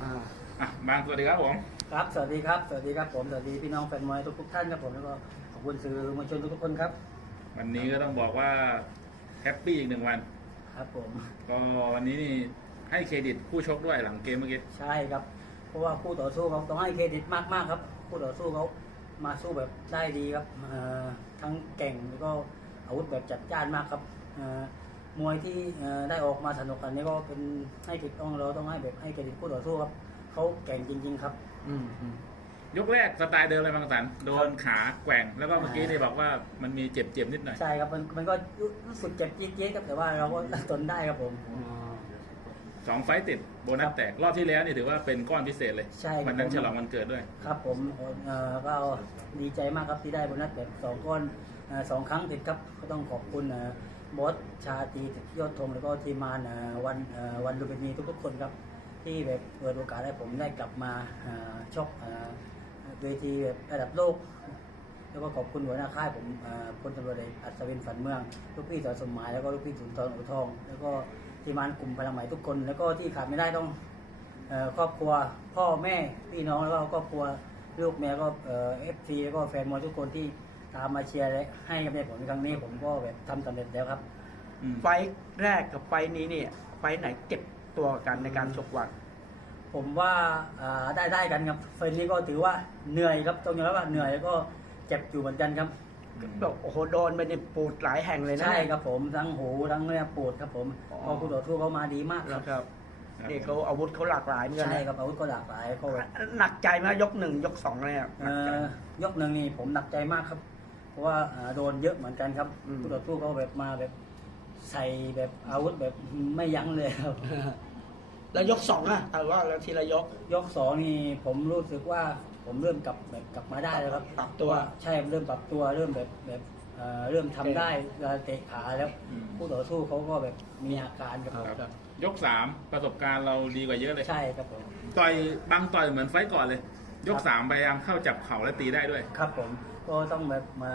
อ่า อะบางสวัสดีครับผมครับ สวัสดีครับ สวัสดีครับผม สวัสดีพี่น้องแฟนมวยทุกทุกๆท่านครับผม แล้วก็ขอบคุณสื่อมวลชนทุกๆคนครับ วันนี้ก็ต้องบอกว่าแฮปปี้อีกหนึ่งวัน ครับผม ก็วันนี้นี่ให้เครดิตผู้ชกด้วยหลังเกมเมื่อกี้ใช่ครับ เพราะว่าคู่ต่อสู้เขาต้องให้เครดิตมากๆครับ คู่ต่อสู้เขามาสู้แบบได้ดีครับเอ่อทั้งเก่งแล้วก็อาวุธแบบจัดจ้านมากครับเอ่อ มวยที่เอ่อได้ออกมาสนุกกันนี่ก็เป็นให้เครดิตต้องเราต้องให้แบบให้เครดิตคู่ต่อสู้ครับเขาเก่งจริง ๆ ครับ อืมอืมยกแรกสไตล์เดิมเลยบางสันโดนขาแกว่งแล้วก็เมื่อกี้นี่บอกว่ามันมีเจ็บเจ็บๆนิดหน่อยใช่ครับมันมันก็รู้สึกเจ็บจี๊ดๆครับแต่ว่าเราก็ทนได้ครับผมอ๋อสองไฟต์ติดโบนัสแตกรอบที่แล้วนี่ถือว่าเป็นก้อนพิเศษเลยใช่ครับวันนั้นฉลองวันเกิดด้วย ครับผมเอ่อก็ดีใจมากครับที่ได้โบนัสแบบสองก้อนเอ่อสองครั้งติดครับก็ต้องขอบคุณเอ่อ บอสชาตียอดธงแล้วก็ทีมงานวันวันลูบินีทุกๆคนครับ ที่แบบเปิดโอกาสให้ผมได้กลับมาชกเวทีแบบระดับโลก แล้วก็ขอบคุณหัวหน้าค่ายผมพลตำรวจเอกอัศวินฝันเมือง ลูกพี่สอสมหมายแล้วก็ลูกพี่สุนทรอุทอง แล้วก็ทีมงานกลุ่มพลังใหม่ทุกคน แล้วก็ที่ขาดไม่ได้ต้องครอบครัวพ่อแม่พี่น้องแล้วก็ครอบครัวลูกเมียก็เอ่อฟซีแล้วก็แฟนมวยทุกคนที่ ตามมาเชียร์และให้กำลังใจผมในครั้งนี้ผมก็แบบทำสำเร็จแล้วครับ อืมไฟท์แรกกับไฟท์นี้เนี่ยไฟท์ไหนเก็บตัวกันในการชกวันผมว่าอ่าได้ได้กันครับไฟล์นี้ก็ถือว่าเหนื่อยครับต้องยอมรับว่าเหนื่อยแล้วก็เจ็บอยู่เหมือนกันครับ แบบโอ้โหโดนไปเนี่ยปูดหลายแห่งเลยนะ ใช่ครับผมทั้งหูทั้งเนื้อปวดครับผมอ๋อ เพอคู่ต่อสู้เขามาดีมากคแล้รัวบครับนี่เขาอาวุธเขาหลากหลายเหมือนกันใช่นะครับอาวุธก็หลากหลายเขาแบบหนักใจไหมยกหนึ่งยกสองเนี่ยเอ่อยกหนึ่งนี่ผมหนักใจมากครับเพ ราะว่าอ่าโดนเยอะเหมือนกันครับคู่ต่อสู้เขาแบบมาแบบใส่แบบอาวุธแบบไม่ยั้งเลยครับ แล้วยกสองอะแต่ว่าแล้วทีละยก ยกสองนี่ผมรู้สึกว่าผมเริ่มกลับแบบกลับมาได้แล้วครับปรับตัวใช่เริ่มปรับตัวเริ่มแบบแบบเอ่อเริ่มทำได้เวลาเตะขาแล้วอืมคู่ต่อสู้เขาก็แบบมีอาการกับครับ ยกสามประสบการณ์เราดีกว่าเยอะเลย ใช่ครับผม ต่อยบางต่อยเหมือนไฟต์ก่อนเลย ยกสามพยายามเข้าจับเข่าและตีได้ด้วย ครับผมก็ต้องแบบมา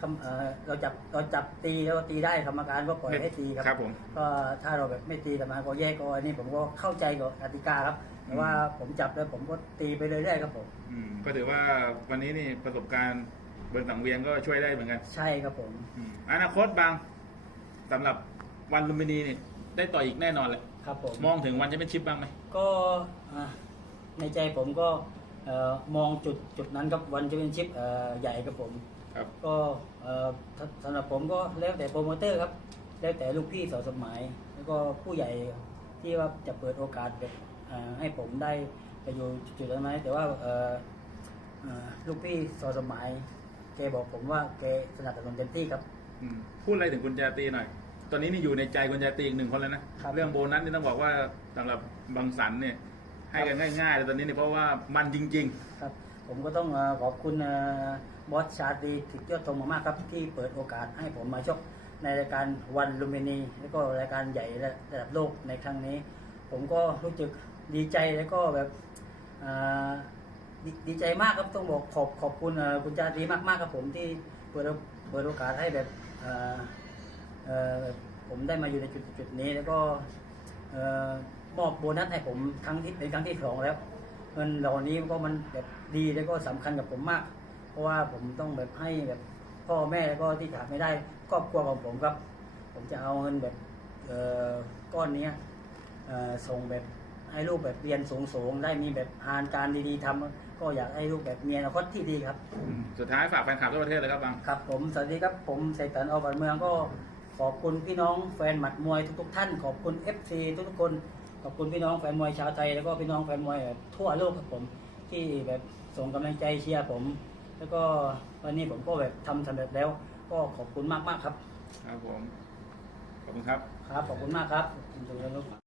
คำเอ่อเราจับเราจับตีแล้วก็ตีได้กรรมการก็ปล่อยให้ตีครับ ครับผม ก็ถ้าเราแบบไม่ตีกรรมการก็แยกก็อันนี้ผมก็เข้าใจกับกติกาครับแต่ว่าผมจับแล้วผมก็ตีไปเรื่อยๆครับผมอืมก็ถือว่าวันนี้นี่ประสบการณ์บนสังเวียนก็ช่วยได้เหมือนกันใช่ครับผม อืมอนาคตบางสำหรับวันลุมพินีนี่ได้ต่ออีกแน่นอนเลยครับผม มองถึงวันแชมเปี้ยนชิพบ้างไหม ก็อะในใจผมก็เอ่อ มองจุดจุดนั้นครับวันแชมเปี้ยนชิพเอ่อใหญ่ครับผมครับก็เอ่อสสำหรับผมก็แล้วแต่โปรโมเตอร์ครับ แล้วแต่ลูกพี่สอสมหมายแล้วก็ผู้ใหญ่ที่ว่าจะเปิดโอกาสแบบเอ่อให้ผมได้ไปอยู่จุดนั้นไหมแต่ว่าเอ่อเอ่อลูกพี่สอสมหมายแกบอกผมว่าแกสนับสนุนเต็มที่ครับอืมพูดอะไรถึงคุณจาตรีหน่อย ตอนนี้นี่อยู่ในใจคุณจาตรีอีกหนึ่งคนแล้วนะครับเรื่องโบนัสนี่ต้องบอกว่าสำหรับบางสันเนี่ย ให้กันง่ายๆแต่ตอนนี้นี่เพราะว่ามันจริง ครับ ผมก็ต้องเอ่อขอบคุณเอ่อบอสชาตรีถิกยอดธงมากๆครับที่เปิดโอกาสให้ผมมาชกในรายการวันลูมินี แล้วก็รายการใหญ่ระดับโลกในครั้งนี้ ผมก็รู้สึกดีใจแล้วก็แบบเอ่อดีดีใจมากครับต้องบอกขอบขอบคุณเอ่อคุณชาตรีมากๆครับผมที่เปิดเปิดโอกาสให้แบบเอ่อ เอ่อผมได้มาอยู่ในจุดจุดนี้แล้วก็เอ่อ มอบโบนัสให้ผมครั้งที่เป็นครั้งที่สองแล้ว เงินเหล่านี้ก็มันแบบดีแล้วก็สำคัญกับผมมาก เพราะว่าผมต้องแบบให้แบบพ่อแม่แล้วก็ที่ขาดไม่ได้ครอบครัวของผมครับ ผมจะเอาเงินแบบเอ่อก้อนเนี้ยเอ่อส่งแบบให้ลูกแบบเรียนสูงๆ ได้มีแบบงานการดีๆทำก็อยากให้ลูกแบบมีอนาคตที่ดีครับๆอืมสุดท้ายฝากแฟนคลับทั่วประเทศเลยครับบางครับ ผมสวัสดีครับผมเสตันอบันเมืองก็ขอบคุณพี่น้องแฟนหมัดมวยทุกๆท่าน ขอบคุณ FC ทุกๆคน ขอบคุณพี่น้องแฟนมวยชาวไทย แล้วก็พี่น้องแฟนมวยแบบทั่วโลกครับผม ที่แบบส่งกำลังใจเชียร์ผม แล้วก็วันนี้ผมก็แบบทำสำเร็จแล้ว ก็ขอบคุณมากๆครับ ครับผม ขอบคุณครับ ครับขอบคุณมากครับขอบคุณทุกท่านครับ